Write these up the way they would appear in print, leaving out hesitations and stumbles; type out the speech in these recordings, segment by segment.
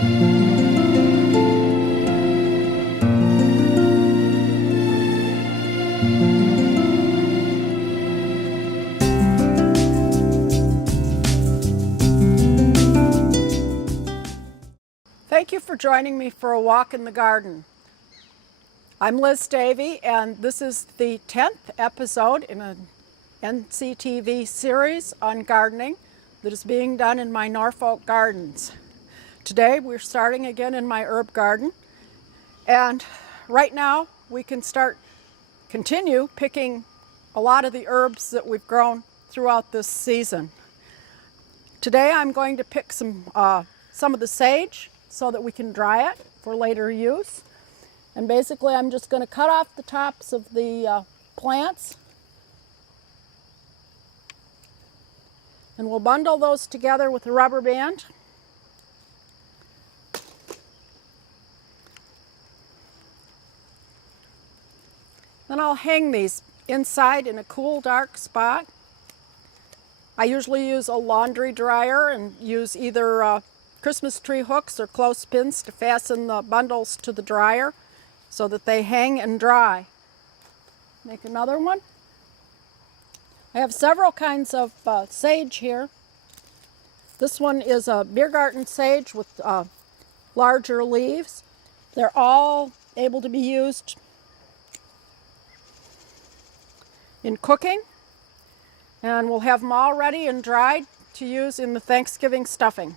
Thank you for joining me for a walk in the garden. I'm Liz Davey, and this is the 10th episode in an NCTV series on gardening that is being done in my Norfolk gardens. Today we're starting again in my herb garden, and right now we can continue picking a lot of the herbs that we've grown throughout this season. Today I'm going to pick some of the sage so that we can dry it for later use. And basically I'm just going to cut off the tops of the plants, and we'll bundle those together with a rubber band. Then I'll hang these inside in a cool, dark spot. I usually use a laundry dryer and use either Christmas tree hooks or clothespins to fasten the bundles to the dryer so that they hang and dry. Make another one. I have several kinds of sage here. This one is a beer garden sage with larger leaves. They're all able to be used in cooking, and we'll have them all ready and dried to use in the Thanksgiving stuffing.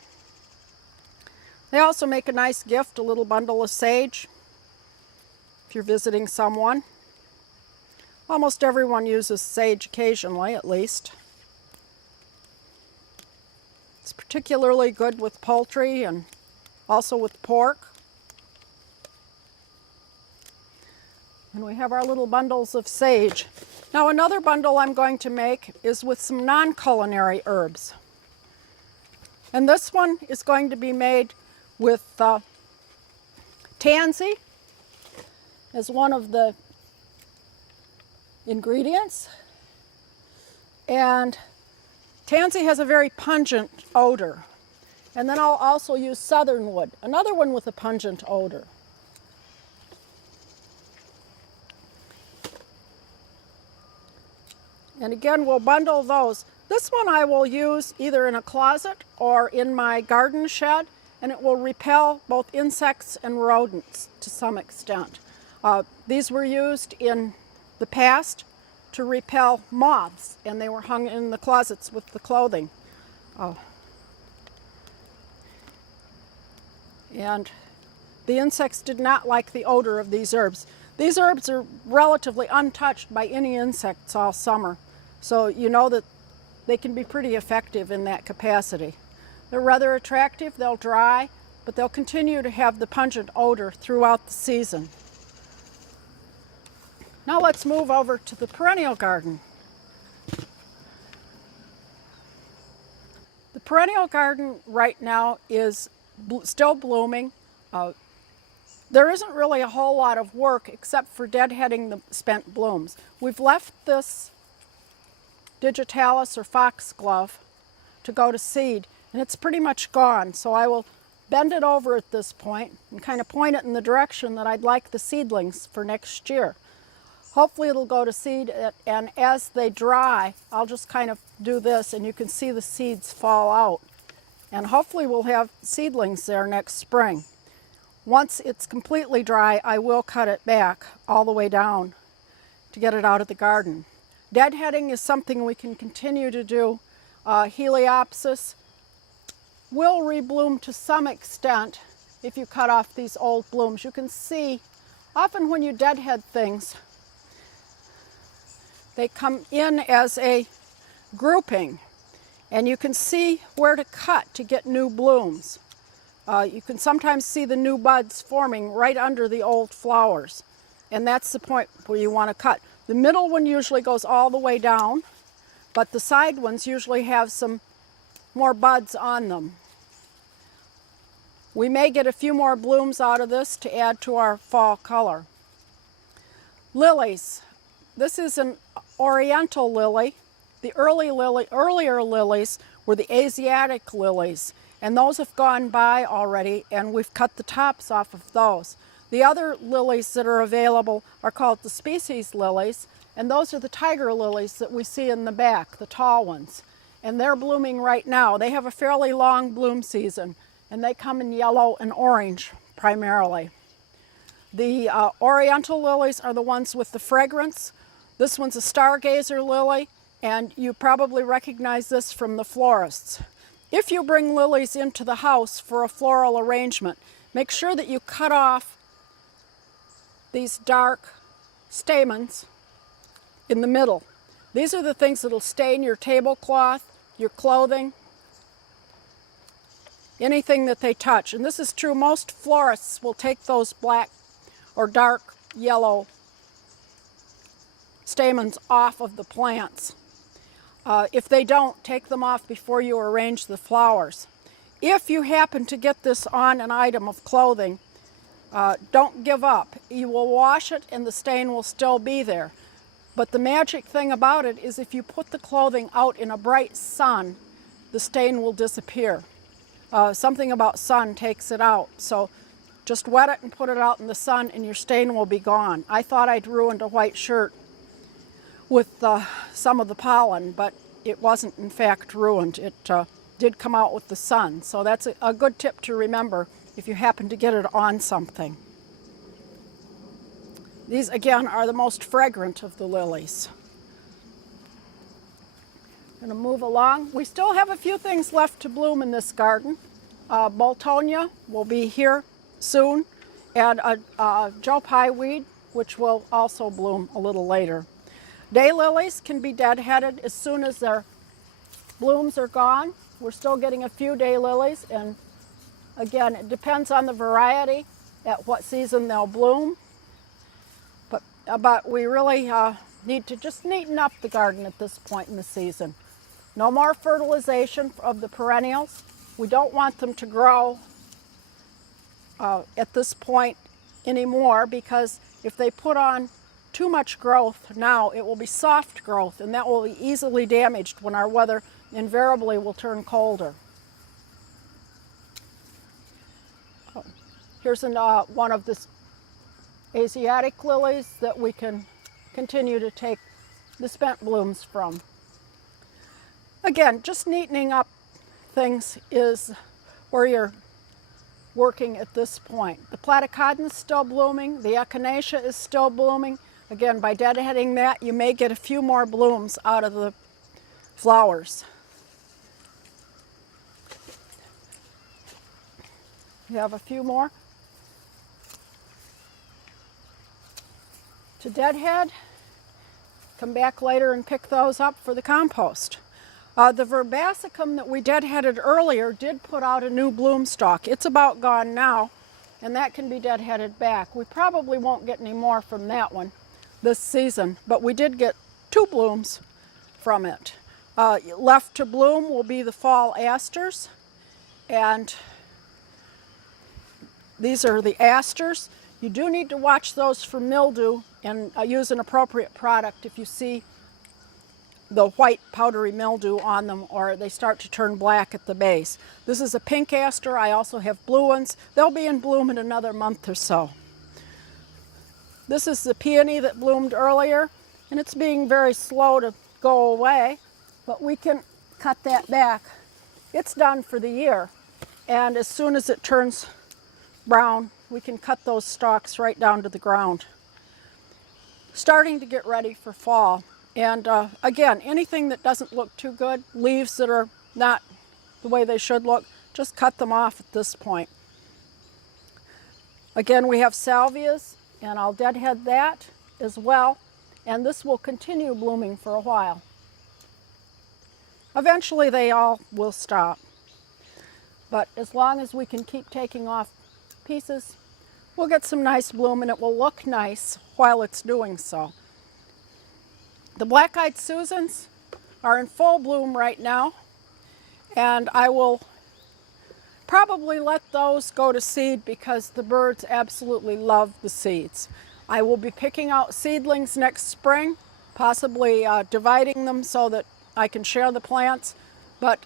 They also make a nice gift, a little bundle of sage, if you're visiting someone. Almost everyone uses sage occasionally, at least. It's particularly good with poultry and also with pork. And we have our little bundles of sage. Now another bundle I'm going to make is with some non-culinary herbs. And this one is going to be made with tansy as one of the ingredients. And tansy has a very pungent odor. And then I'll also use southernwood, another one with a pungent odor. And again, we'll bundle those. This one I will use either in a closet or in my garden shed, and it will repel both insects and rodents to some extent. These were used in the past to repel moths, and they were hung in the closets with the clothing. And the insects did not like the odor of these herbs. These herbs are relatively untouched by any insects all summer, so you know that they can be pretty effective in that capacity. They're rather attractive, they'll dry, but they'll continue to have the pungent odor throughout the season. Now let's move over to the perennial garden. The perennial garden right now is still blooming. There isn't really a whole lot of work except for deadheading the spent blooms. We've left this digitalis or foxglove to go to seed, and it's pretty much gone, so I will bend it over at this point and kind of point it in the direction that I'd like the seedlings for next year. Hopefully it'll go to seed, and as they dry, I'll just kind of do this and you can see the seeds fall out. And hopefully we'll have seedlings there next spring. Once it's completely dry, I will cut it back all the way down to get it out of the garden. Deadheading is something we can continue to do. Heliopsis will rebloom to some extent if you cut off these old blooms. You can see, often when you deadhead things, they come in as a grouping, and you can see where to cut to get new blooms. You can sometimes see the new buds forming right under the old flowers, and that's the point where you want to cut. The middle one usually goes all the way down, but the side ones usually have some more buds on them. We may get a few more blooms out of this to add to our fall color. Lilies. This is an oriental lily. The earlier lilies were the Asiatic lilies, and those have gone by already, and we've cut the tops off of those. The other lilies that are available are called the species lilies, and those are the tiger lilies that we see in the back, the tall ones. And they're blooming right now. They have a fairly long bloom season, and they come in yellow and orange primarily. The oriental lilies are the ones with the fragrance. This one's a stargazer lily, and you probably recognize this from the florists. If you bring lilies into the house for a floral arrangement, make sure that you cut off these dark stamens in the middle. These are the things that'll stain your tablecloth, your clothing, anything that they touch. And this is true, most florists will take those black or dark yellow stamens off of the plants. If they don't, take them off before you arrange the flowers. If you happen to get this on an item of clothing, don't give up. You will wash it and the stain will still be there. But the magic thing about it is if you put the clothing out in a bright sun, the stain will disappear. Something about sun takes it out. So just wet it and put it out in the sun and your stain will be gone. I thought I'd ruined a white shirt with some of the pollen, but it wasn't in fact ruined. It did come out with the sun. So that's a good tip to remember if you happen to get it on something. These, again, are the most fragrant of the lilies. I'm going to move along. We still have a few things left to bloom in this garden. Boltonia will be here soon, and Joe Pye weed, which will also bloom a little later. Daylilies can be deadheaded as soon as their blooms are gone. We're still getting a few daylilies, and again, it depends on the variety at what season they'll bloom. But we really need to just neaten up the garden at this point in the season. No more fertilization of the perennials. We don't want them to grow at this point anymore, because if they put on too much growth now, it will be soft growth, and that will be easily damaged when our weather invariably will turn colder. Here's one of the Asiatic lilies that we can continue to take the spent blooms from. Again, just neatening up things is where you're working at this point. The platycodon is still blooming, the echinacea is still blooming. Again, by deadheading that, you may get a few more blooms out of the flowers. You have a few more to deadhead. Come back later and pick those up for the compost. The verbasicum that we deadheaded earlier did put out a new bloom stalk. It's about gone now, and that can be deadheaded back. We probably won't get any more from that one this season, but we did get 2 blooms from it. Left to bloom will be the fall asters, and these are the asters. You do need to watch those for mildew and use an appropriate product if you see the white powdery mildew on them, or they start to turn black at the base. This is a pink aster. I also have blue ones. They'll be in bloom in another month or so. This is the peony that bloomed earlier, and it's being very slow to go away, but we can cut that back. It's done for the year, and as soon as it turns brown, we can cut those stalks right down to the ground. Starting to get ready for fall. And again, anything that doesn't look too good, leaves that are not the way they should look, just cut them off at this point. Again, we have salvias, and I'll deadhead that as well, and this will continue blooming for a while. Eventually they all will stop, but as long as we can keep taking off pieces, we'll get some nice bloom, and it will look nice while it's doing so. The black-eyed Susans are in full bloom right now, and I will probably let those go to seed because the birds absolutely love the seeds. I will be picking out seedlings next spring, possibly dividing them so that I can share the plants, but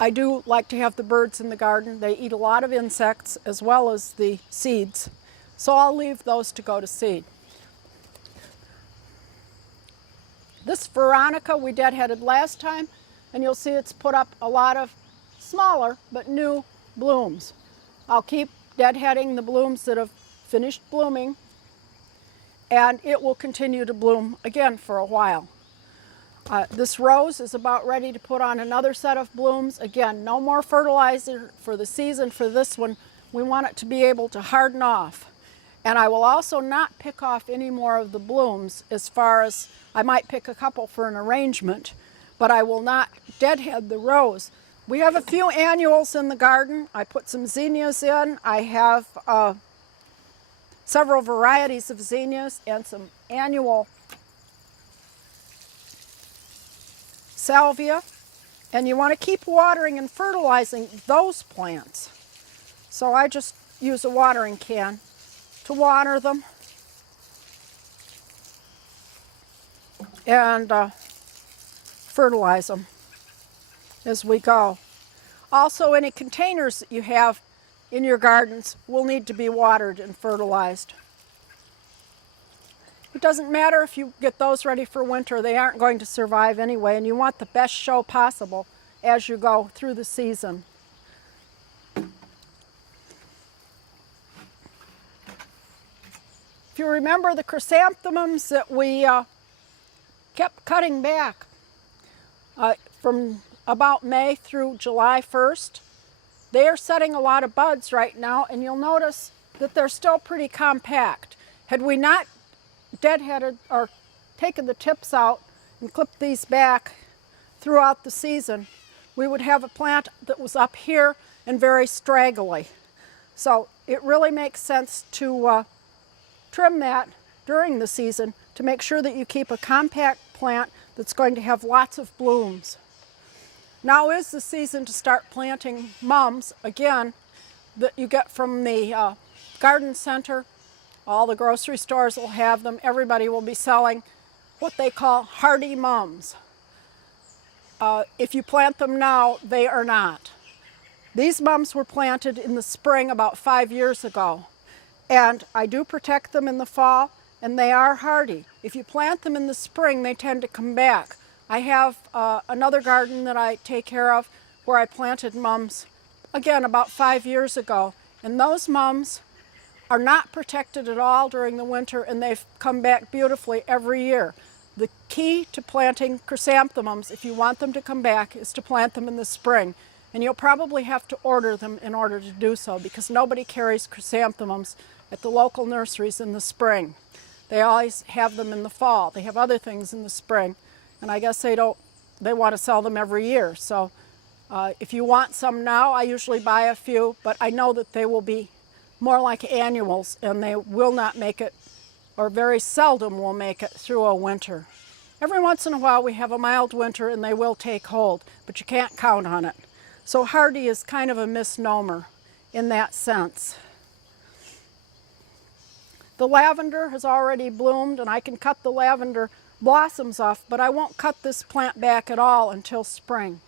I do like to have the birds in the garden. They eat a lot of insects as well as the seeds. So I'll leave those to go to seed. This Veronica we deadheaded last time, and you'll see it's put up a lot of smaller but new blooms. I'll keep deadheading the blooms that have finished blooming, and it will continue to bloom again for a while. This rose is about ready to put on another set of blooms. Again, no more fertilizer for the season for this one. We want it to be able to harden off. And I will also not pick off any more of the blooms, as far as I might pick a couple for an arrangement, but I will not deadhead the rose. We have a few annuals in the garden. I put some zinnias in. I have several varieties of zinnias and some annual salvia, and you want to keep watering and fertilizing those plants. So I just use a watering can to water them and fertilize them as we go. Also, any containers that you have in your gardens will need to be watered and fertilized. It doesn't matter if you get those ready for winter, they aren't going to survive anyway, and you want the best show possible as you go through the season. If you remember the chrysanthemums that we kept cutting back from about May through July 1st, they are setting a lot of buds right now, and you'll notice that they're still pretty compact. Had we not deadheaded or taken the tips out and clipped these back throughout the season, we would have a plant that was up here and very straggly. So it really makes sense to trim that during the season to make sure that you keep a compact plant that's going to have lots of blooms. Now is the season to start planting mums, again, that you get from the garden center. All the grocery stores will have them. Everybody will be selling what they call hardy mums. If you plant them now, they are not. These mums were planted in the spring about 5 years ago. And I do protect them in the fall, and they are hardy. If you plant them in the spring, they tend to come back. I have another garden that I take care of where I planted mums, again, about 5 years ago. And those mums are not protected at all during the winter, and they've come back beautifully every year. The key to planting chrysanthemums, if you want them to come back, is to plant them in the spring. And you'll probably have to order them in order to do so, because nobody carries chrysanthemums at the local nurseries in the spring. They always have them in the fall. They have other things in the spring, and I guess they want to sell them every year. So if you want some now, I usually buy a few, but I know that they will be more like annuals, and they will not make it, or very seldom will make it through a winter. Every once in a while we have a mild winter and they will take hold, but you can't count on it. So hardy is kind of a misnomer in that sense. The lavender has already bloomed, and I can cut the lavender blossoms off, but I won't cut this plant back at all until spring.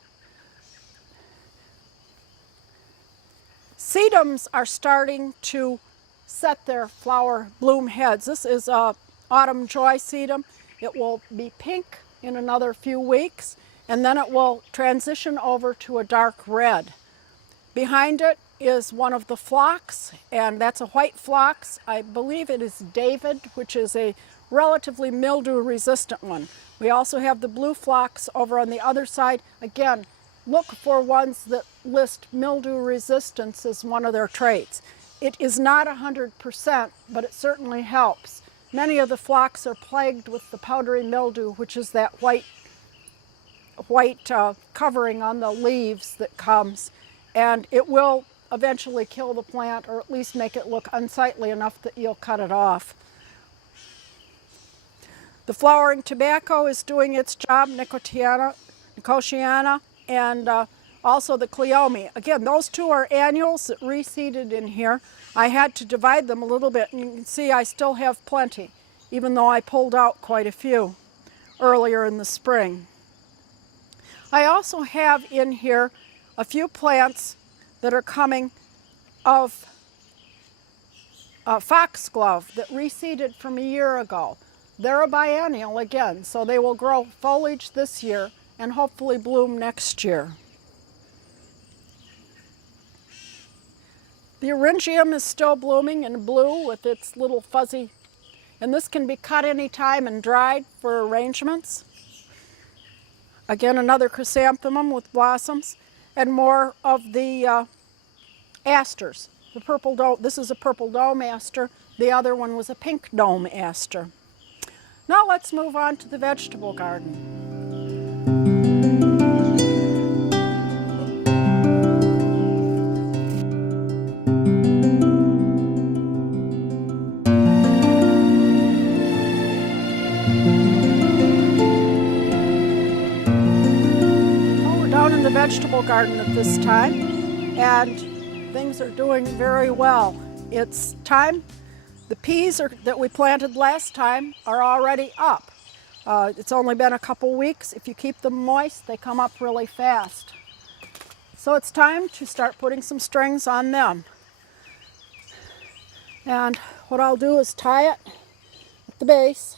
Sedums are starting to set their flower bloom heads. This is Autumn Joy sedum. It will be pink in another few weeks, and then it will transition over to a dark red. Behind it is one of the phlox, and that's a white phlox. I believe it is David, which is a relatively mildew-resistant one. We also have the blue phlox over on the other side. Again, look for ones that list mildew resistance as one of their traits. It is not 100%, but it certainly helps. Many of the phlox are plagued with the powdery mildew, which is that white covering on the leaves that comes, and it will eventually kill the plant, or at least make it look unsightly enough that you'll cut it off. The flowering tobacco is doing its job, Nicotiana, and also the Cleome. Again, those two are annuals that reseeded in here. I had to divide them a little bit, and you can see I still have plenty, even though I pulled out quite a few earlier in the spring. I also have in here a few plants that are coming of foxglove that reseeded from a year ago. They're a biennial again, so they will grow foliage this year and hopefully bloom next year. The eryngium is still blooming in blue with its little fuzzy, and this can be cut anytime and dried for arrangements. Again, another chrysanthemum with blossoms, and more of the asters. The purple dome, this is a purple dome aster. The other one was a pink dome aster. Now let's move on to the vegetable garden. Well, we're down in the vegetable garden at this time, and things are doing very well. It's time. The peas that we planted last time are already up. It's only been a couple weeks. If you keep them moist, they come up really fast. So it's time to start putting some strings on them. And what I'll do is tie it at the base.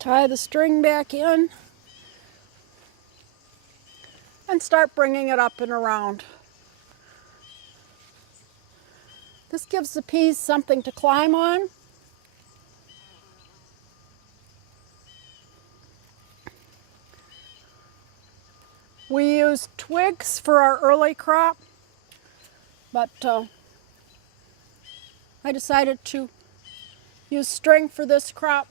Tie the string back in and start bringing it up and around. This gives the peas something to climb on. We used twigs for our early crop, but I decided to use string for this crop.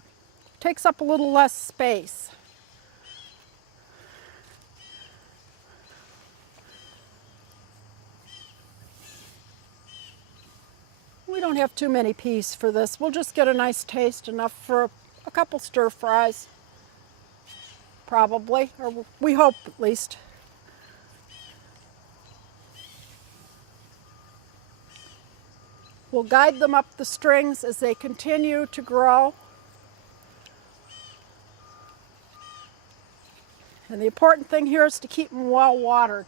It takes up a little less space. We don't have too many peas for this. We'll just get a nice taste, enough for a couple stir fries, probably, or we hope at least. We'll guide them up the strings as they continue to grow. And the important thing here is to keep them well watered.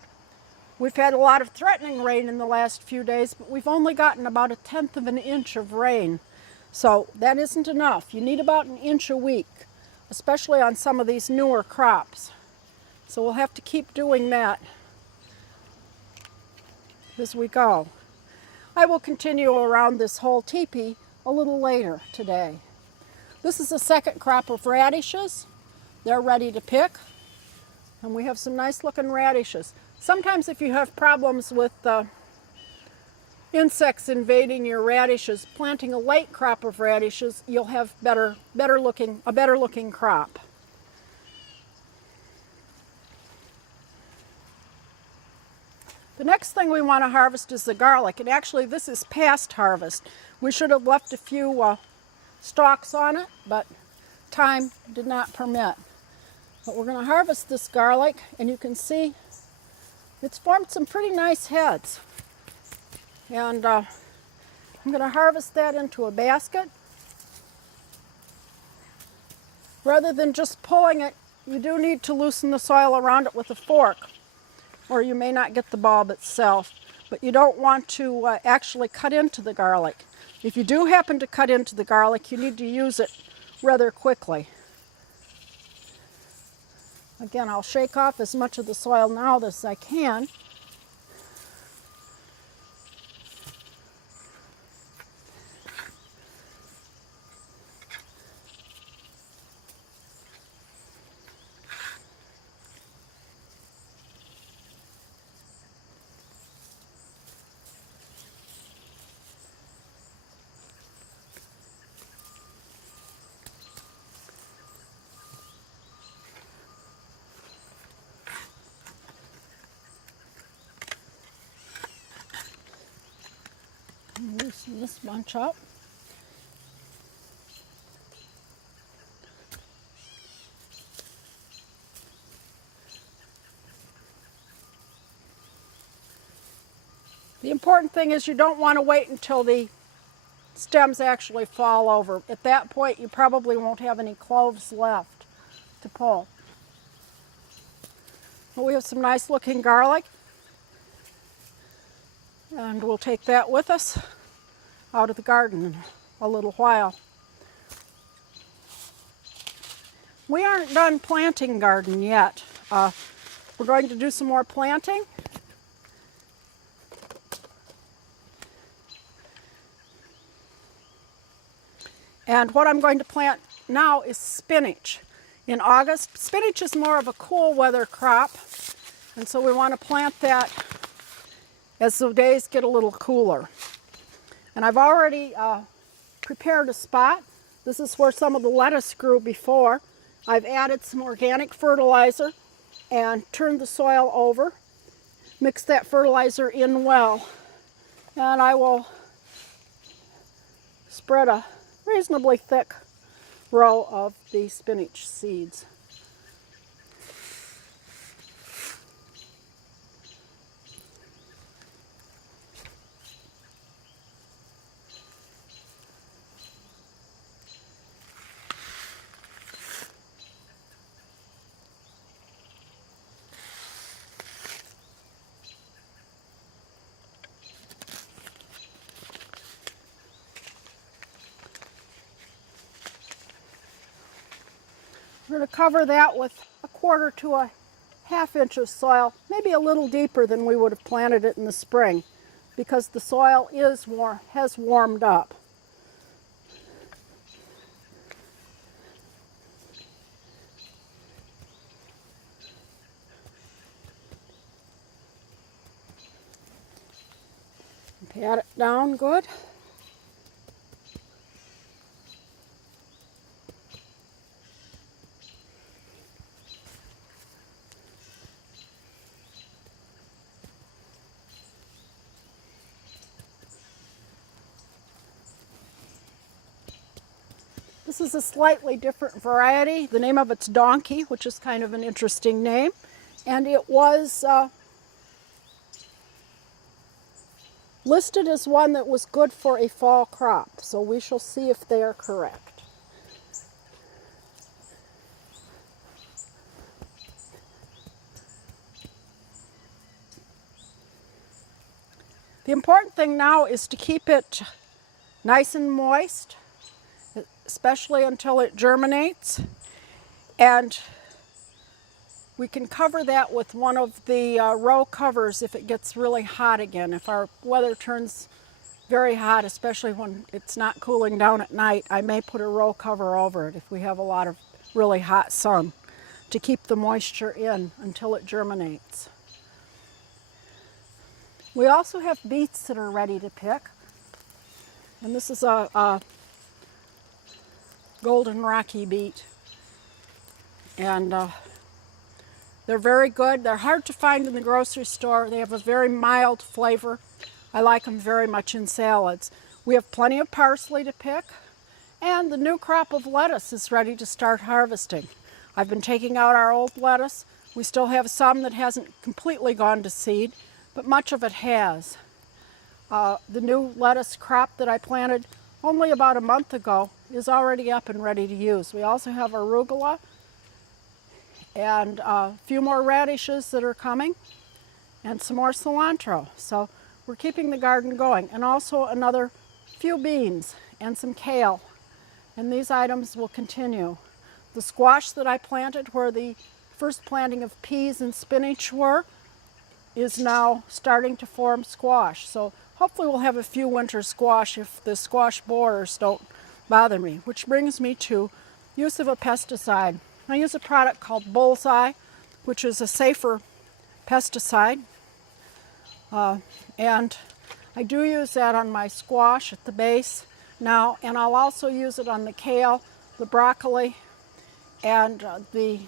We've had a lot of threatening rain in the last few days, but we've only gotten about 1/10 of an inch of rain. So that isn't enough. You need about an inch a week, especially on some of these newer crops. So we'll have to keep doing that as we go. I will continue around this whole teepee a little later today. This is the second crop of radishes. They're ready to pick, and we have some nice looking radishes. Sometimes if you have problems with insects invading your radishes, planting a late crop of radishes, you'll have a better looking crop. The next thing we want to harvest is the garlic, and actually this is past harvest. We should have left a few stalks on it, but time did not permit. But we're going to harvest this garlic, and you can see it's formed some pretty nice heads. And I'm going to harvest that into a basket. Rather than just pulling it, you do need to loosen the soil around it with a fork, or you may not get the bulb itself. But you don't want to actually cut into the garlic. If you do happen to cut into the garlic, you need to use it rather quickly. Again, I'll shake off as much of the soil now as I can. Loosen this bunch up. The important thing is you don't want to wait until the stems actually fall over. At that point, you probably won't have any cloves left to pull. But we have some nice looking garlic, and we'll take that with us out of the garden in a little while. We aren't done planting garden yet. We're going to do some more planting. And what I'm going to plant now is spinach. In August, spinach is more of a cool weather crop, and so we want to plant that as the days get a little cooler. And I've already prepared a spot. This is where some of the lettuce grew before. I've added some organic fertilizer and turned the soil over. Mix that fertilizer in well. And I will spread a reasonably thick row of the spinach seeds. We're going to cover that with 1/4 to 1/2 inch of soil, maybe a little deeper than we would have planted it in the spring, because the soil has warmed up. Pat it down good. This is a slightly different variety. The name of it's Donkey, which is kind of an interesting name. And it was listed as one that was good for a fall crop. So we shall see if they are correct. The important thing now is to keep it nice and moist, especially until it germinates, and we can cover that with one of the row covers if it gets really hot again. If our weather turns very hot, especially when it's not cooling down at night, I may put a row cover over it if we have a lot of really hot sun to keep the moisture in until it germinates. We also have beets that are ready to pick, and this is a golden rocky beet, and they're very good. They're hard to find in the grocery store. They have a very mild flavor. I like them very much in salads. We have plenty of parsley to pick, and the new crop of lettuce is ready to start harvesting. I've been taking out our old lettuce. We still have some that hasn't completely gone to seed, but much of it has. The new lettuce crop that I planted only about a month ago is already up and ready to use. We also have arugula and a few more radishes that are coming and some more cilantro. So we're keeping the garden going, and also another few beans and some kale. And these items will continue. The squash that I planted where the first planting of peas and spinach were is now starting to form squash. So hopefully we'll have a few winter squash if the squash borers don't bother me, which brings me to use of a pesticide. I use a product called Bullseye, which is a safer pesticide, and I do use that on my squash at the base now, and I'll also use it on the kale, the broccoli, and the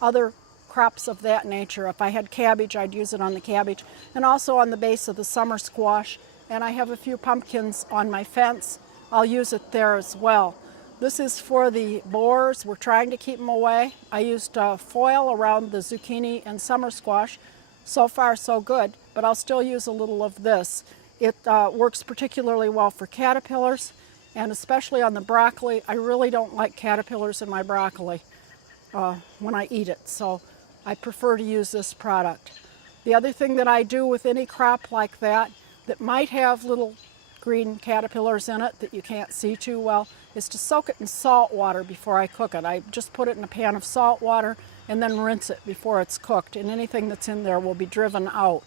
other crops of that nature. If I had cabbage, I'd use it on the cabbage, and also on the base of the summer squash. And I have a few pumpkins on my fence. I'll use it there as well. This is for the borers. We're trying to keep them away. I used foil around the zucchini and summer squash. So far, so good, but I'll still use a little of this. It works particularly well for caterpillars, and especially on the broccoli. I really don't like caterpillars in my broccoli when I eat it, so I prefer to use this product. The other thing that I do with any crop like that might have little green caterpillars in it that you can't see too well is to soak it in salt water before I cook it. I just put it in a pan of salt water and then rinse it before it's cooked, and anything that's in there will be driven out.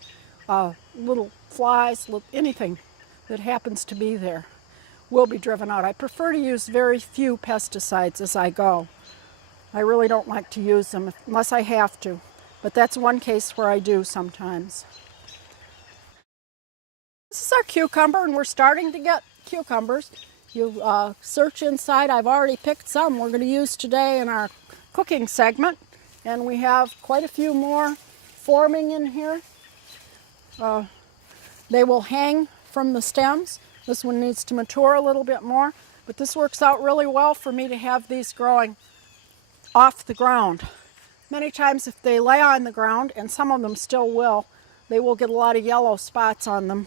Little flies, anything that happens to be there will be driven out. I prefer to use very few pesticides as I go. I really don't like to use them unless I have to, but that's one case where I do sometimes. This is our cucumber, and we're starting to get cucumbers. You search inside. I've already picked some we're going to use today in our cooking segment, and we have quite a few more forming in here. They will hang from the stems. This one needs to mature a little bit more, but this works out really well for me to have these growing off the ground. Many times if they lay on the ground, and some of them still will, they will get a lot of yellow spots on them.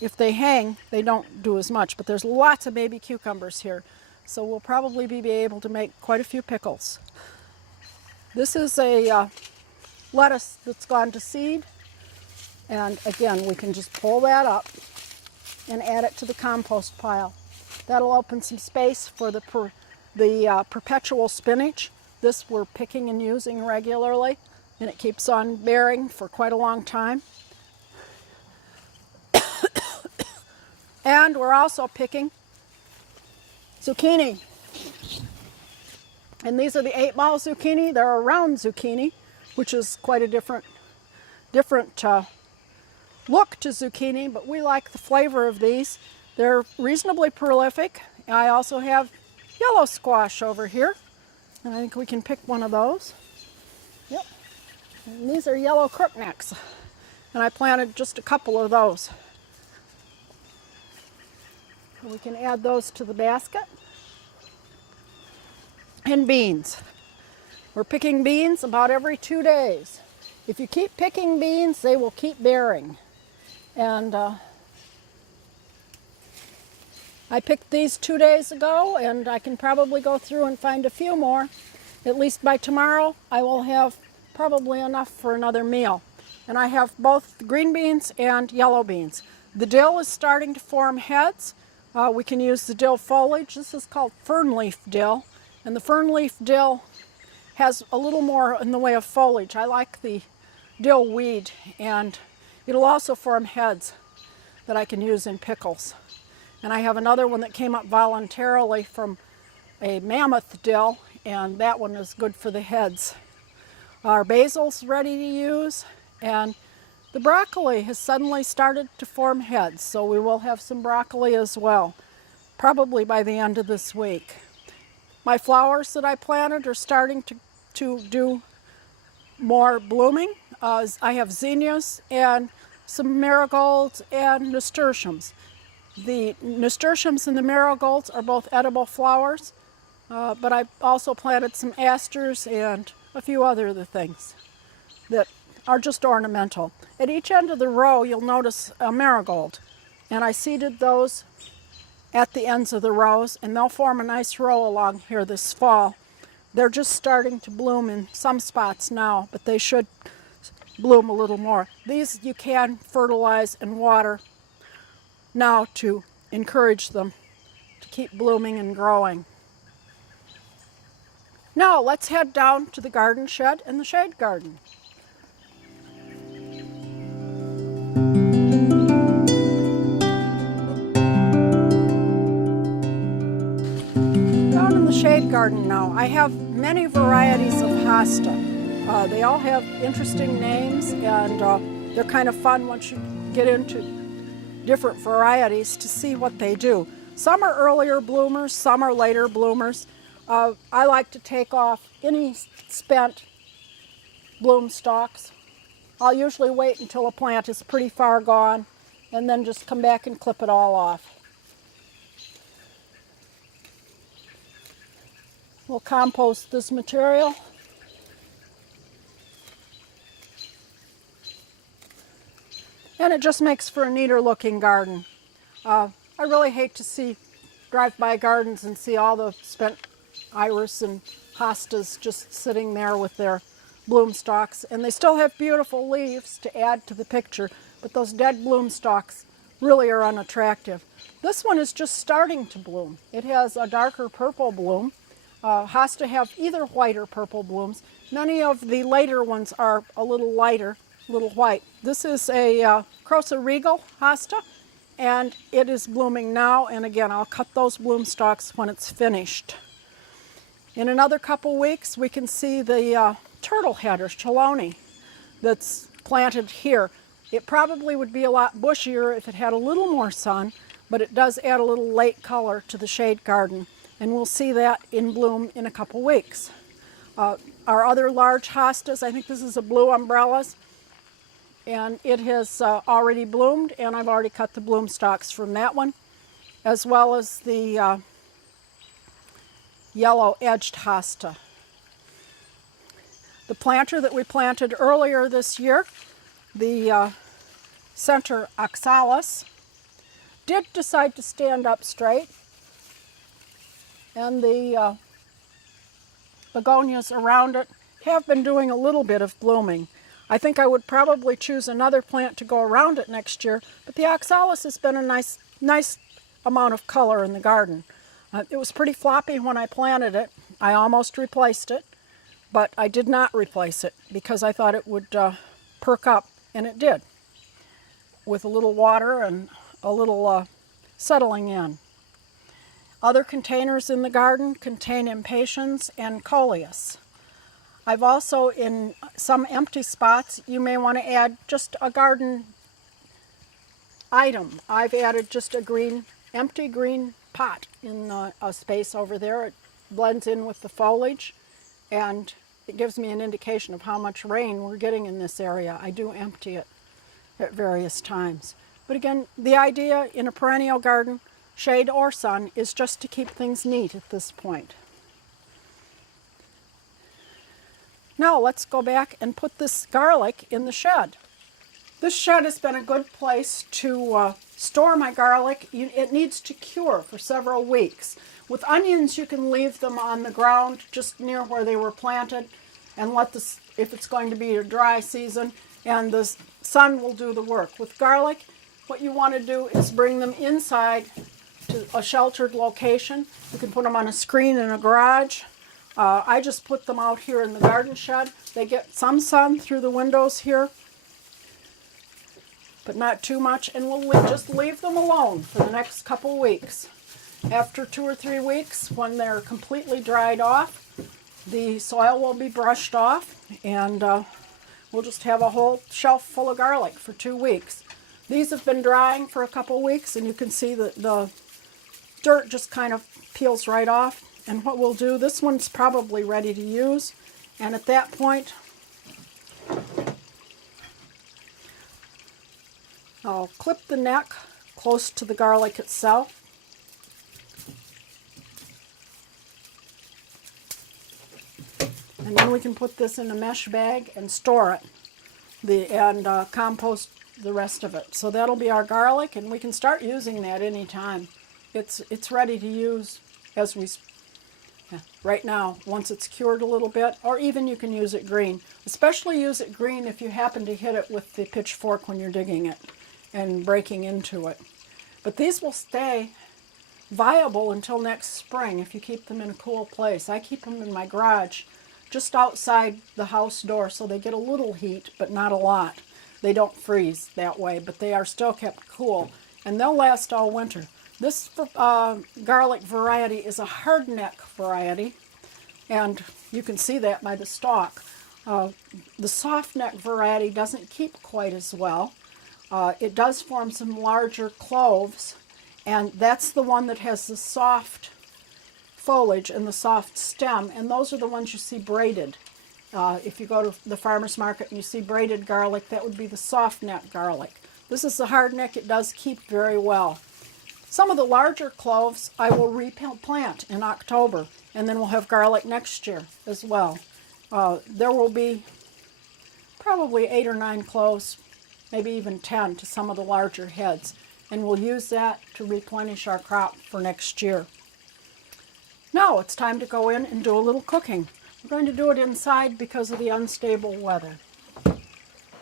If they hang, they don't do as much, but there's lots of baby cucumbers here, so we'll probably be able to make quite a few pickles. This is a lettuce that's gone to seed, and again, we can just pull that up and add it to the compost pile. That'll open some space for the perpetual spinach. This we're picking and using regularly, and it keeps on bearing for quite a long time. And we're also picking zucchini. And these are the 8-ball zucchini. They're a round zucchini, which is quite a different look to zucchini, but we like the flavor of these. They're reasonably prolific. I also have yellow squash over here, and I think we can pick one of those. Yep. And these are yellow crooknecks, and I planted just a couple of those. We can add those to the basket. And beans. We're picking beans about every 2 days. If you keep picking beans, they will keep bearing. And I picked these 2 days ago, and I can probably go through and find a few more. At least by tomorrow, I will have probably enough for another meal. And I have both green beans and yellow beans. The dill is starting to form heads. We can use the dill foliage. This is called fernleaf dill, and the fernleaf dill has a little more in the way of foliage. I like the dill weed, and it'll also form heads that I can use in pickles. And I have another one that came up voluntarily from a mammoth dill, and that one is good for the heads. Our basil's ready to use, and the broccoli has suddenly started to form heads, so we will have some broccoli as well, probably by the end of this week. My flowers that I planted are starting to do more blooming. I have zinnias and some marigolds and nasturtiums. The nasturtiums and the marigolds are both edible flowers, but I also planted some asters and a few other things that are just ornamental. At each end of the row, you'll notice a marigold, and I seeded those at the ends of the rows, and they'll form a nice row along here this fall. They're just starting to bloom in some spots now, but they should bloom a little more. These you can fertilize and water now to encourage them to keep blooming and growing. Now let's head down to the garden shed and the shade garden. Down in the shade garden now, I have many varieties of hosta. They all have interesting names, and they're kind of fun once you get into different varieties to see what they do. Some are earlier bloomers, some are later bloomers. I like to take off any spent bloom stalks. I'll usually wait until a plant is pretty far gone and then just come back and clip it all off. We'll compost this material. And it just makes for a neater looking garden. I really hate to drive by gardens and see all the spent iris and hostas just sitting there with their bloom stalks. And they still have beautiful leaves to add to the picture, but those dead bloom stalks really are unattractive. This one is just starting to bloom. It has a darker purple bloom. Hosta have either white or purple blooms. Many of the later ones are a little lighter, a little white. This is a Crosa Regal hosta, and it is blooming now. And again, I'll cut those bloom stalks when it's finished. In another couple weeks, we can see the turtle head or chelone that's planted here. It probably would be a lot bushier if it had a little more sun, but it does add a little late color to the shade garden. And we'll see that in bloom in a couple weeks. Our other large hostas, I think this is a blue umbrellas, and it has already bloomed, and I've already cut the bloom stalks from that one, as well as the yellow edged hosta. The planter that we planted earlier this year, the center oxalis, did decide to stand up straight, and the begonias around it have been doing a little bit of blooming. I think I would probably choose another plant to go around it next year, but the oxalis has been a nice amount of color in the garden. It was pretty floppy when I planted it. I almost replaced it, but I did not replace it because I thought it would perk up, and it did, with a little water and a little settling in. Other containers in the garden contain impatiens and coleus. I've also, in some empty spots, you may want to add just a garden item. I've added just a empty green pot in a space over there. It blends in with the foliage, and it gives me an indication of how much rain we're getting in this area. I do empty it at various times. But again, the idea in a perennial garden, shade or sun, is just to keep things neat at this point. Now let's go back and put this garlic in the shed. This shed has been a good place to store my garlic. It needs to cure for several weeks. With onions, you can leave them on the ground just near where they were planted and let this, if it's going to be a dry season, and the sun will do the work. With garlic, what you want to do is bring them inside to a sheltered location. You can put them on a screen in a garage. I just put them out here in the garden shed. They get some sun through the windows here, but not too much, and we'll just leave them alone for the next couple weeks. After 2 or 3 weeks, when they're completely dried off, the soil will be brushed off, and we'll just have a whole shelf full of garlic for 2 weeks. These have been drying for a couple weeks, and you can see that the dirt just kind of peels right off. And what we'll do, this one's probably ready to use, and at that point, I'll clip the neck close to the garlic itself. And then we can put this in a mesh bag and store it, and compost the rest of it. So that'll be our garlic, and we can start using that anytime. It's ready to use as we right now, once it's cured a little bit, or even you can use it green. Especially use it green if you happen to hit it with the pitchfork when you're digging it and breaking into it. But these will stay viable until next spring if you keep them in a cool place. I keep them in my garage just outside the house door, so they get a little heat, but not a lot. They don't freeze that way, but they are still kept cool, and they'll last all winter. This garlic variety is a hardneck variety, and you can see that by the stalk. The soft neck variety doesn't keep quite as well. It does form some larger cloves, and that's the one that has the soft foliage and the soft stem, and those are the ones you see braided. If you go to the farmer's market and you see braided garlic, that would be the soft neck garlic. This is the hard neck. It does keep very well. Some of the larger cloves I will replant in October, and then we'll have garlic next year as well. There will be probably 8 or 9 cloves maybe even 10 to some of the larger heads. And we'll use that to replenish our crop for next year. Now it's time to go in and do a little cooking. We're going to do it inside because of the unstable weather.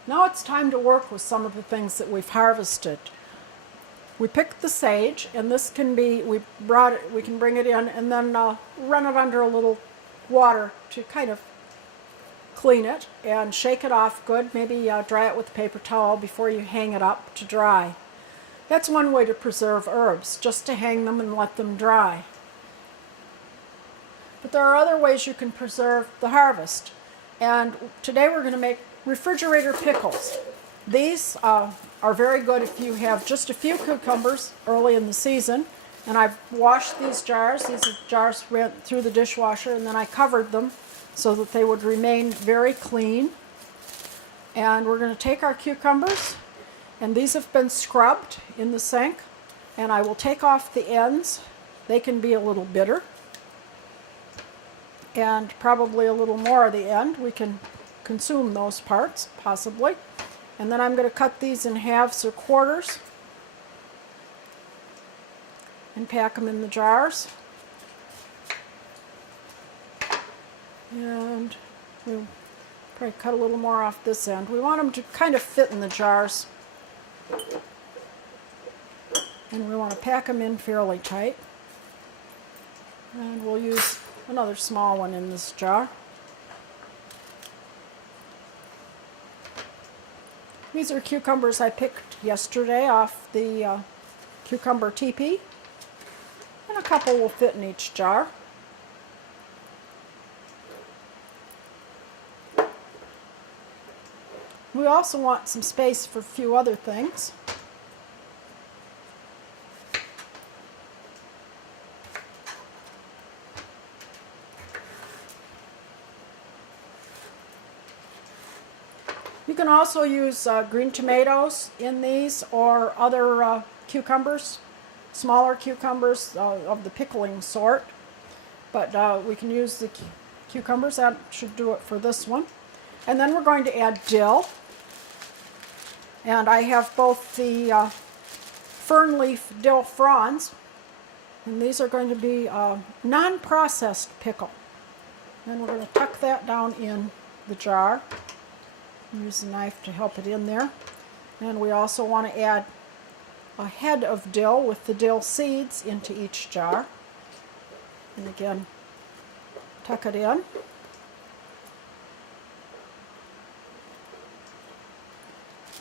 Now it's time to work with some of the things that we've harvested. We picked the sage, and this can be, we can bring it in and then run it under a little water to kind of clean it and shake it off good. Maybe dry it with a paper towel before you hang it up to dry. That's one way to preserve herbs, just to hang them and let them dry. But there are other ways you can preserve the harvest. And today we're going to make refrigerator pickles. These are very good if you have just a few cucumbers early in the season. And I've washed these jars. These jars went through the dishwasher, and then I covered them so that they would remain very clean. And we're going to take our cucumbers, and these have been scrubbed in the sink, and I will take off the ends. They can be a little bitter, and probably a little more at the end. We can consume those parts, possibly. And then I'm going to cut these in halves or quarters and pack them in the jars. And we'll probably cut a little more off this end. We want them to kind of fit in the jars. And we want to pack them in fairly tight. And we'll use another small one in this jar. These are cucumbers I picked yesterday off the cucumber teepee. And a couple will fit in each jar. We also want some space for a few other things. You can also use green tomatoes in these, or other cucumbers, smaller cucumbers of the pickling sort. But we can use the cucumbers. That should do it for this one. And then we're going to add dill. And I have both the fern leaf dill fronds, and these are going to be non-processed pickle. And we're going to tuck that down in the jar. Use the knife to help it in there. And we also want to add a head of dill with the dill seeds into each jar. And again, tuck it in.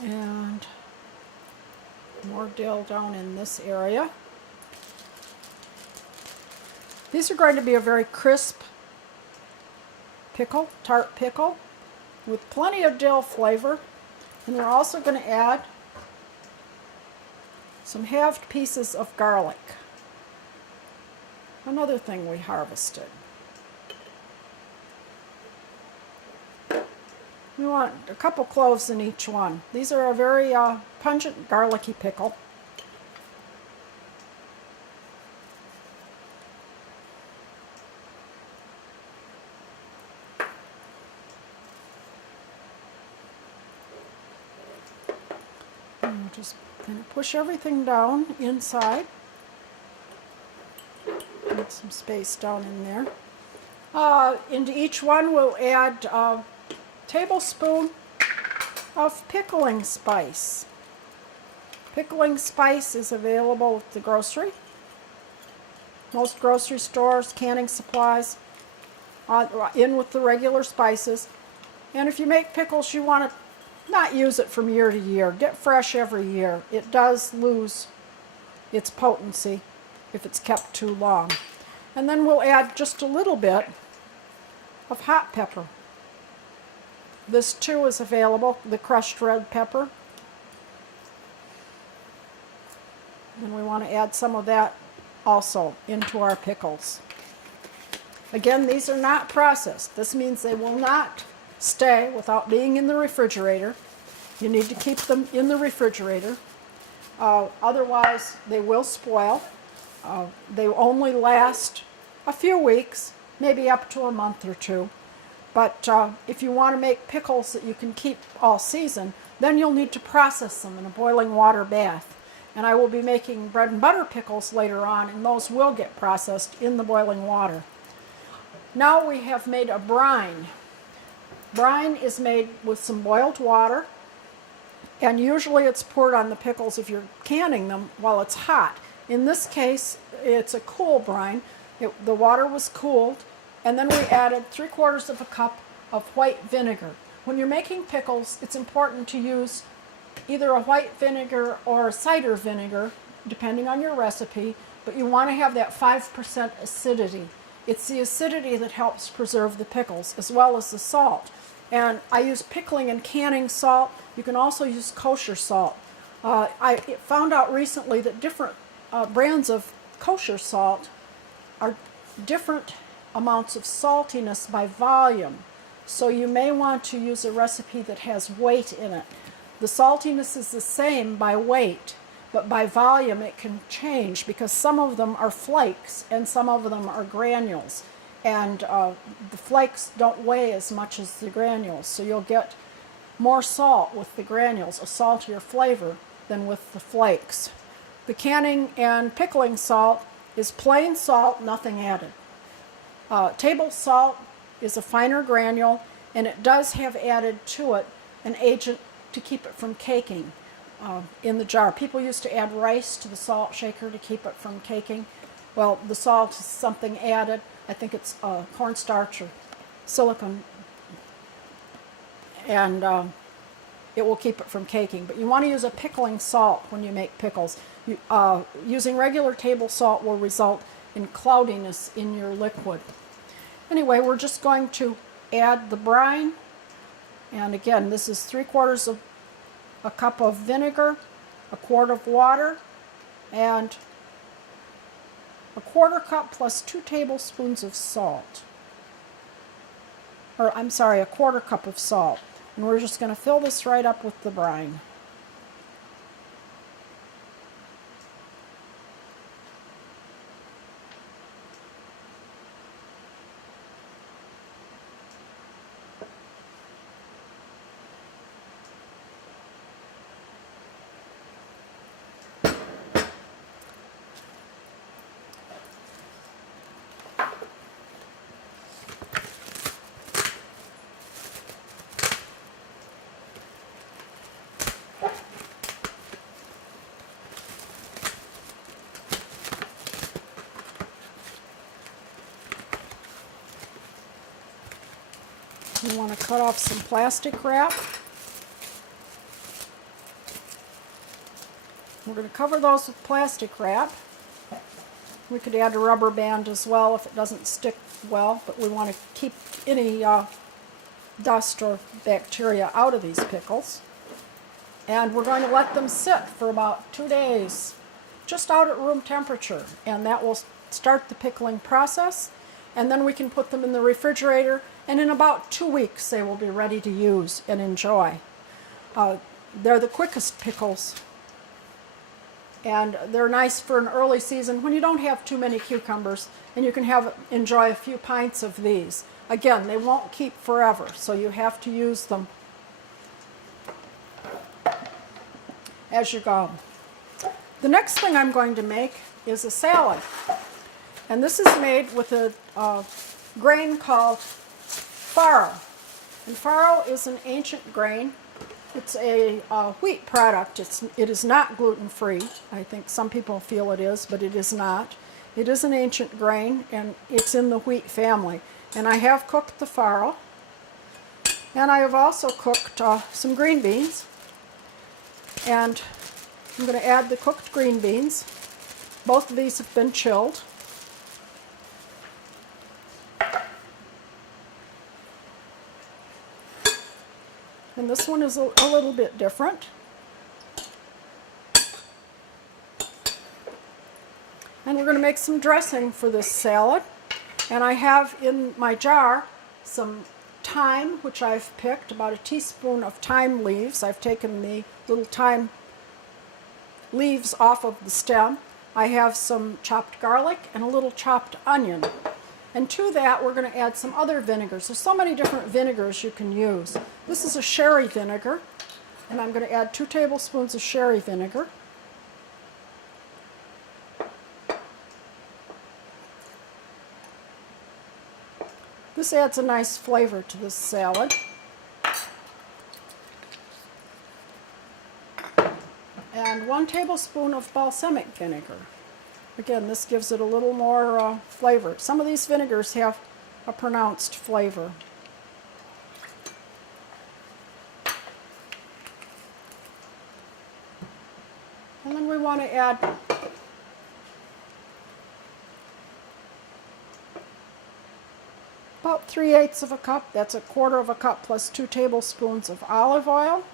And more dill down in this area. These are going to be a very crisp pickle, tart pickle, with plenty of dill flavor. And we're also going to add some halved pieces of garlic. Another thing we harvested. We want a couple cloves in each one. These are a very pungent, garlicky pickle. And we'll just kind of push everything down inside. Make some space down in there. Into each one we'll add tablespoon of pickling spice. Pickling spice is available at the grocery. Most grocery stores, canning supplies, in with the regular spices. And if you make pickles, you want to not use it from year to year. Get fresh every year. It does lose its potency if it's kept too long. And then we'll add just a little bit of hot pepper. This too is available, the crushed red pepper. And we want to add some of that also into our pickles. Again, these are not processed. This means they will not stay without being in the refrigerator. You need to keep them in the refrigerator. Otherwise, they will spoil. They only last a few weeks, maybe up to a month or two. But if you want to make pickles that you can keep all season, then you'll need to process them in a boiling water bath. And I will be making bread and butter pickles later on, and those will get processed in the boiling water. Now we have made a brine. Brine is made with some boiled water, and usually it's poured on the pickles if you're canning them while it's hot. In this case, it's a cool brine. The water was cooled, and then we added 3/4 of a cup of white vinegar. When you're making pickles, it's important to use either a white vinegar or a cider vinegar, depending on your recipe, but you want to have that 5% acidity. It's the acidity that helps preserve the pickles, as well as the salt. And I use pickling and canning salt. You can also use kosher salt. I found out recently that different brands of kosher salt are different amounts of saltiness by volume. So you may want to use a recipe that has weight in it. The saltiness is the same by weight, but by volume it can change because some of them are flakes and some of them are granules. And the flakes don't weigh as much as the granules, so you'll get more salt with the granules, a saltier flavor than with the flakes. The canning and pickling salt is plain salt, nothing added. Table salt is a finer granule, and it does have added to it an agent to keep it from caking in the jar. People used to add rice to the salt shaker to keep it from caking. Well, the salt is something added. I think it's cornstarch or silicone, and it will keep it from caking. But you want to use a pickling salt when you make pickles. Using regular table salt will result in cloudiness in your liquid. Anyway, we're just going to add the brine, and again, this is 3/4 of a cup of vinegar, a quart of water, and a 1/4 cup plus 2 tablespoons of salt. Or I'm sorry, a 1/4 cup of salt. And we're just going to fill this right up with the brine. You want to cut off some plastic wrap. We're going to cover those with plastic wrap. We could add a rubber band as well if it doesn't stick well, but we want to keep any dust or bacteria out of these pickles. And we're going to let them sit for about 2 days, just out at room temperature, and that will start the pickling process. And then we can put them in the refrigerator, and in about 2 weeks they will be ready to use and enjoy. They're the quickest pickles, and they're nice for an early season when you don't have too many cucumbers, and you can enjoy a few pints of these. Again, they won't keep forever, so you have to use them as you go. The next thing I'm going to make is a salad. And this is made with a grain called farro. And farro is an ancient grain. It's a wheat product. It is not gluten-free. I think some people feel it is, but it is not. It is an ancient grain, and it's in the wheat family. And I have cooked the farro. And I have also cooked some green beans. And I'm going to add the cooked green beans. Both of these have been chilled. And this one is a little bit different. And we're going to make some dressing for this salad. And I have in my jar some thyme, which I've picked, about a teaspoon of thyme leaves. I've taken the little thyme leaves off of the stem. I have some chopped garlic and a little chopped onion. And to that, we're going to add some other vinegars. There's so many different vinegars you can use. This is a sherry vinegar, and I'm going to add 2 tablespoons of sherry vinegar. This adds a nice flavor to this salad. And 1 tablespoon of balsamic vinegar. Again, this gives it a little more flavor. Some of these vinegars have a pronounced flavor. And then we want to add about 3/8 of a cup. That's a 1/4 of a cup plus 2 tablespoons of olive oil.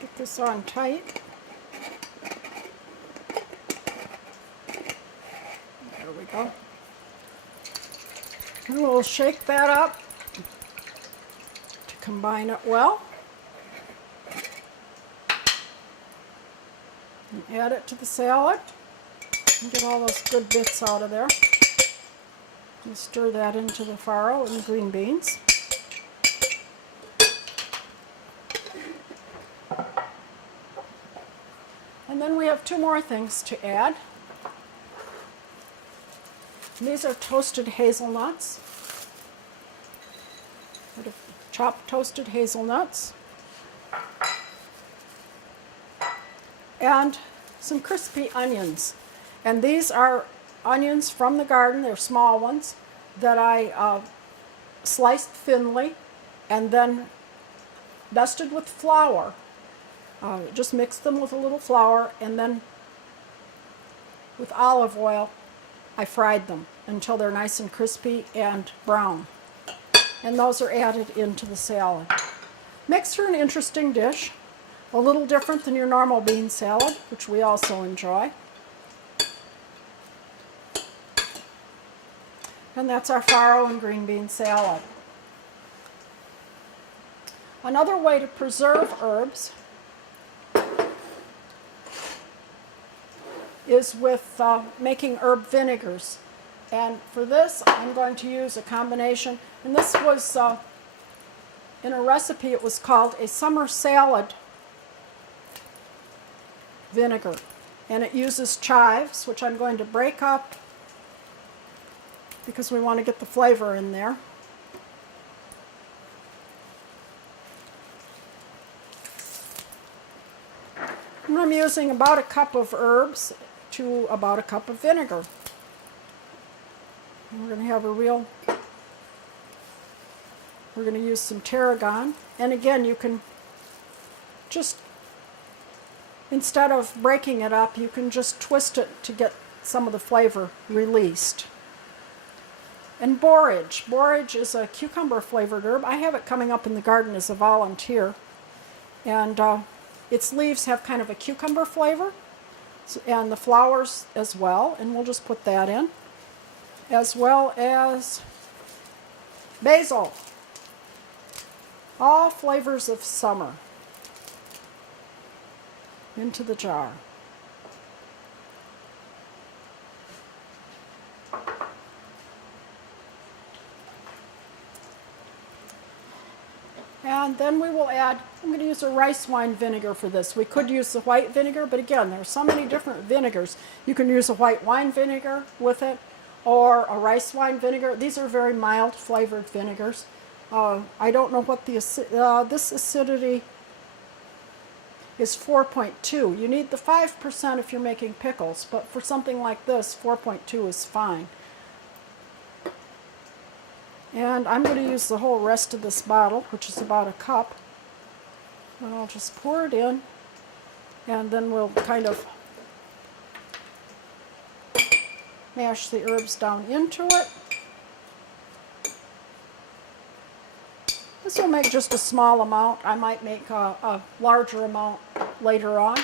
Get this on tight. There we go. And we'll shake that up to combine it well. And add it to the salad. And get all those good bits out of there. And stir that into the farro and the green beans. And then we have 2 more things to add. And these are toasted hazelnuts. Chopped toasted hazelnuts. And some crispy onions. And these are onions from the garden. They're small ones that I sliced thinly and then dusted with flour. Just mix them with a little flour, and then with olive oil I fried them until they're nice and crispy and brown. And those are added into the salad. Makes for an interesting dish, a little different than your normal bean salad, which we also enjoy. And that's our farro and green bean salad. Another way to preserve herbs is with making herb vinegars. And for this, I'm going to use a combination, and this was in a recipe. It was called a summer salad vinegar, and it uses chives, which I'm going to break up because we want to get the flavor in there. And I'm using about a cup of herbs to about a cup of vinegar. And we're going to have we're going to use some tarragon. And again, you can just, instead of breaking it up, you can just twist it to get some of the flavor released. And borage. Borage is a cucumber flavored herb. I have it coming up in the garden as a volunteer. And its leaves have kind of a cucumber flavor, and the flowers as well, and we'll just put that in, as well as basil. All flavors of summer into the jar. And then we will add, I'm going to use a rice wine vinegar for this. We could use the white vinegar, but again, there are so many different vinegars. You can use a white wine vinegar with it, or a rice wine vinegar. These are very mild flavored vinegars. I don't know what the this acidity is 4.2. You need the 5% if you're making pickles, but for something like this, 4.2 is fine. And I'm going to use the whole rest of this bottle, which is about a cup. And I'll just pour it in, and then we'll kind of mash the herbs down into it. This will make just a small amount. I might make a larger amount later on.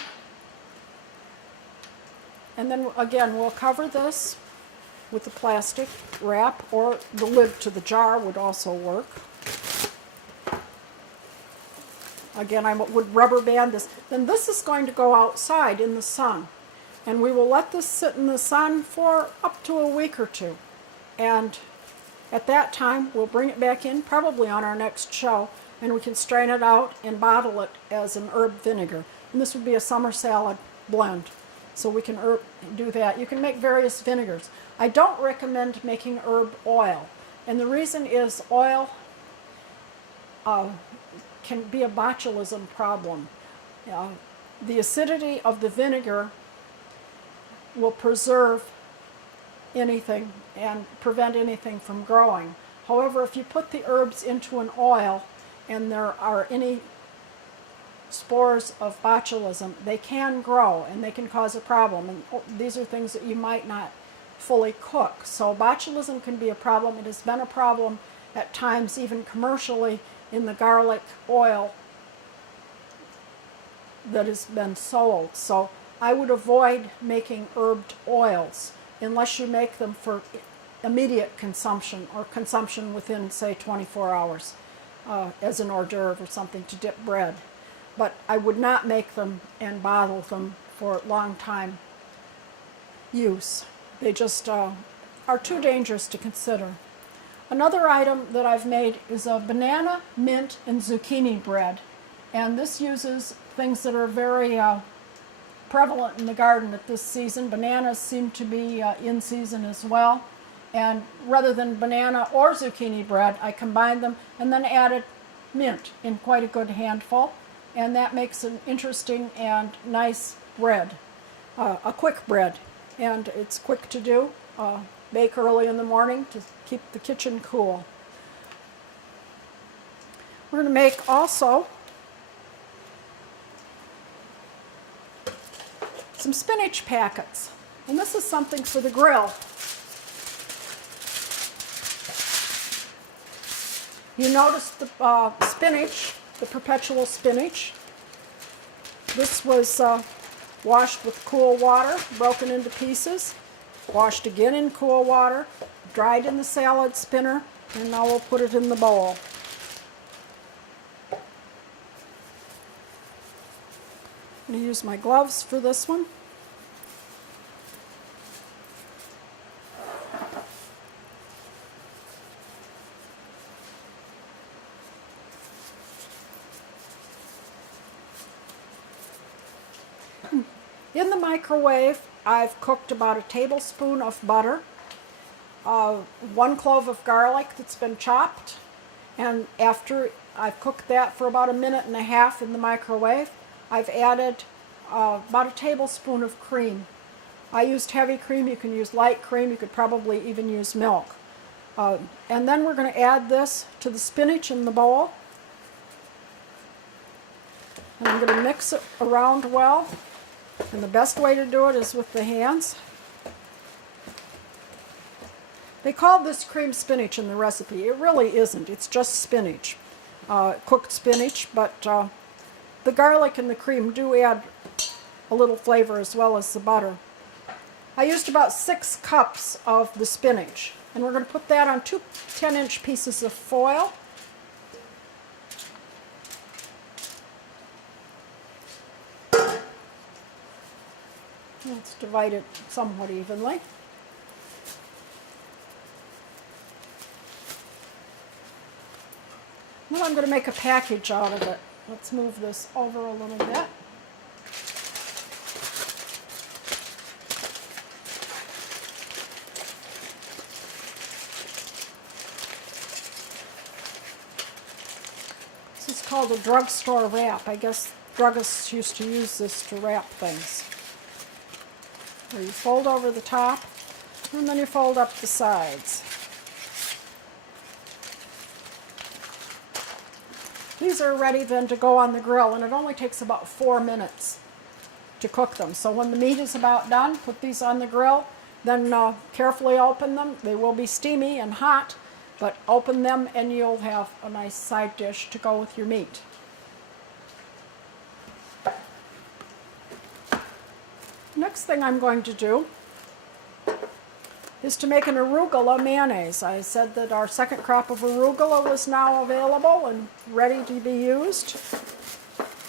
And then again, we'll cover this with the plastic wrap, or the lid to the jar would also work. Again, I would rubber band this. Then this is going to go outside in the sun. And we will let this sit in the sun for up to a week or two. And at that time, we'll bring it back in, probably on our next show, and we can strain it out and bottle it as an herb vinegar. And this would be a summer salad blend. So we can do that. You can make various vinegars. I don't recommend making herb oil. And the reason is oil can be a botulism problem. The acidity of the vinegar will preserve anything and prevent anything from growing. However, if you put the herbs into an oil and there are any spores of botulism, they can grow and they can cause a problem. And these are things that you might not fully cook. So botulism can be a problem. It has been a problem at times, even commercially, in the garlic oil that has been sold. So I would avoid making herbed oils unless you make them for immediate consumption or consumption within, say, 24 hours as an hors d'oeuvre or something to dip bread. But I would not make them and bottle them for long time use. They just are too dangerous to consider. Another item that I've made is a banana, mint, and zucchini bread. And this uses things that are very prevalent in the garden at this season. Bananas seem to be in season as well. And rather than banana or zucchini bread, I combined them and then added mint in quite a good handful. And that makes an interesting and nice bread, a quick bread. And it's quick to do. Bake early in the morning to keep the kitchen cool. We're going to make also some spinach packets. And this is something for the grill. You notice the spinach, the perpetual spinach. This was washed with cool water, broken into pieces, washed again in cool water, dried in the salad spinner, and now we'll put it in the bowl. I'm going to use my gloves for this one. In the microwave, I've cooked about a tablespoon of butter, 1 clove of garlic that's been chopped, and after I've cooked that for about 1.5 minutes in the microwave, I've added about a tablespoon of cream. I used heavy cream. You can use light cream. You could probably even use milk. And then we're going to add this to the spinach in the bowl. And I'm going to mix it around well. And the best way to do it is with the hands. They call this cream spinach in the recipe. It really isn't. It's just spinach, cooked spinach, but the garlic and the cream do add a little flavor as well as the butter. I used about 6 cups of the spinach, and we're going to put that on 2 10-inch pieces of foil. Let's divide it somewhat evenly. Now I'm going to make a package out of it. Let's move this over a little bit. This is called a drugstore wrap. I guess druggists used to use this to wrap things. Where you fold over the top, and then you fold up the sides. These are ready then to go on the grill, and it only takes about 4 minutes to cook them. So when the meat is about done, put these on the grill, then carefully open them. They will be steamy and hot, But open them and you'll have a nice side dish to go with your meat. Next thing I'm going to do is to make an arugula mayonnaise. I said that our second crop of arugula was now available and ready to be used.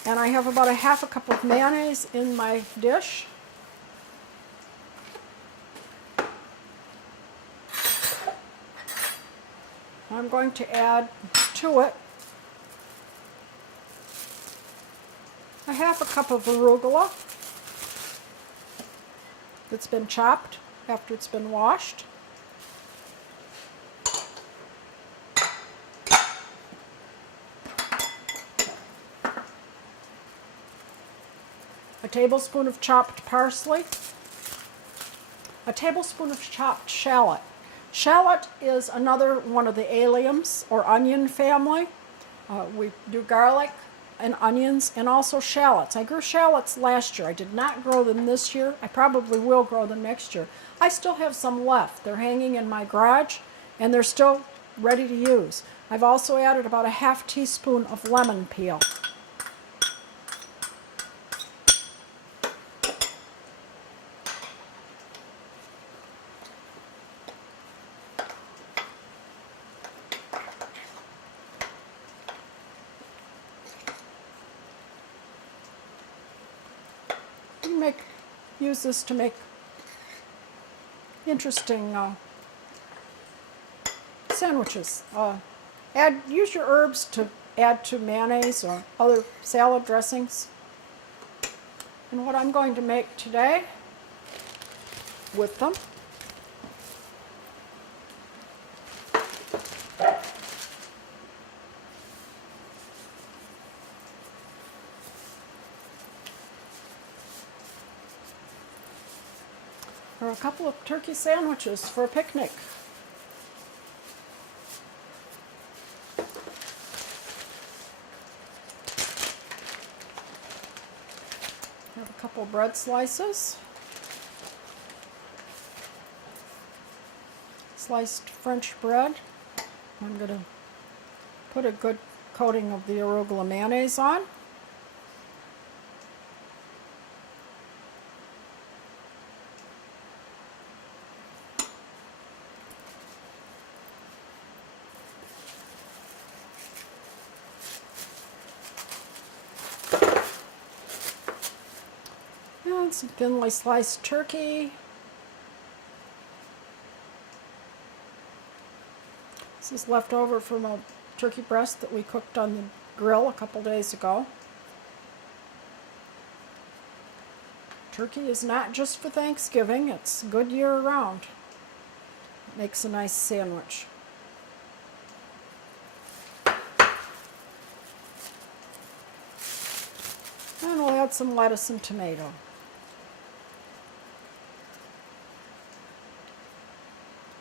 And I have about a half a cup of mayonnaise in my dish. I'm going to add to it a half a cup of arugula that's been chopped after it's been washed. A tablespoon of chopped parsley. A tablespoon of chopped shallot. Shallot is another one of the alliums or onion family. We do garlic and onions and also shallots. I grew shallots last year. I did not grow them this year. I probably will grow them next year. I still have some left. They're hanging in my garage and they're still ready to use. I've also added about a half teaspoon of lemon peel. Use this to make interesting sandwiches. Use your herbs to add to mayonnaise or other salad dressings. And what I'm going to make today with them are a couple of turkey sandwiches for a picnic. Have a couple bread slices, sliced French bread. I'm going to put a good coating of the arugula mayonnaise on. And some thinly sliced turkey. This is left over from a turkey breast that we cooked on the grill a couple days ago. Turkey is not just for Thanksgiving, it's good year round. It makes a nice sandwich. And we'll add some lettuce and tomato.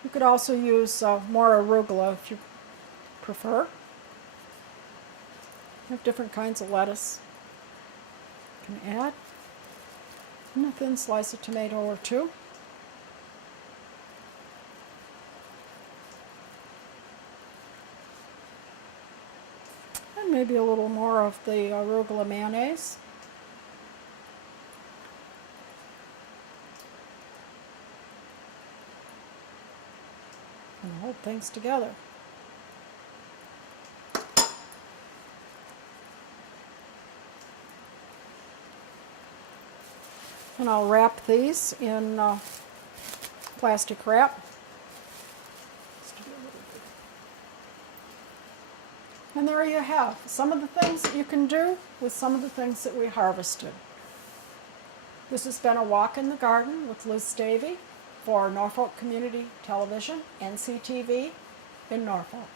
You could also use more arugula if you prefer. You have different kinds of lettuce you can add. And a thin slice of tomato or two. And maybe a little more of the arugula mayonnaise. And hold things together. And I'll wrap these in plastic wrap. And there you have some of the things that you can do with some of the things that we harvested. This has been a walk in the garden with Liz Davey for Norfolk Community Television, NCTV in Norfolk.